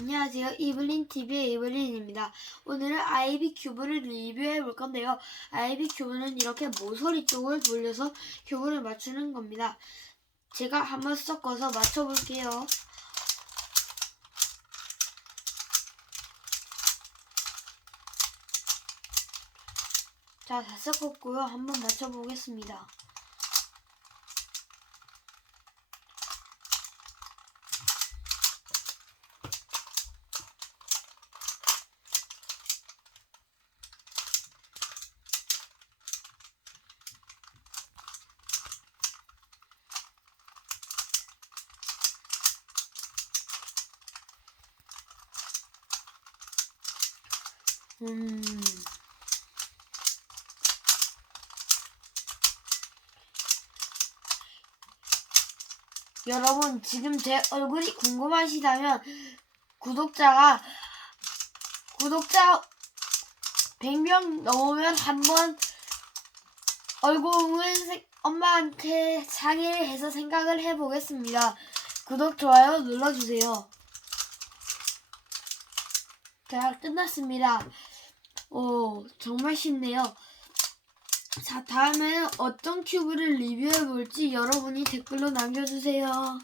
안녕하세요. 이블린 TV의 이블린입니다. 오늘은 아이비 큐브를 리뷰해 볼 건데요. 아이비 큐브는 이렇게 모서리 쪽을 돌려서 큐브를 맞추는 겁니다. 제가 한번 섞어서 맞춰 볼게요. 자, 다 섞었고요. 한번 맞춰 보겠습니다. 음. 여러분, 지금 제 얼굴이 궁금하시다면, 구독자가, 구독자 100명 넘으면 한번 얼굴을 세- 엄마한테 상의를 해서 생각을 해보겠습니다. 구독, 좋아요 눌러주세요. 자, 끝났습니다. 오, 정말 쉽네요. 자, 다음에는 어떤 큐브를 리뷰해 볼지 여러분이 댓글로 남겨주세요.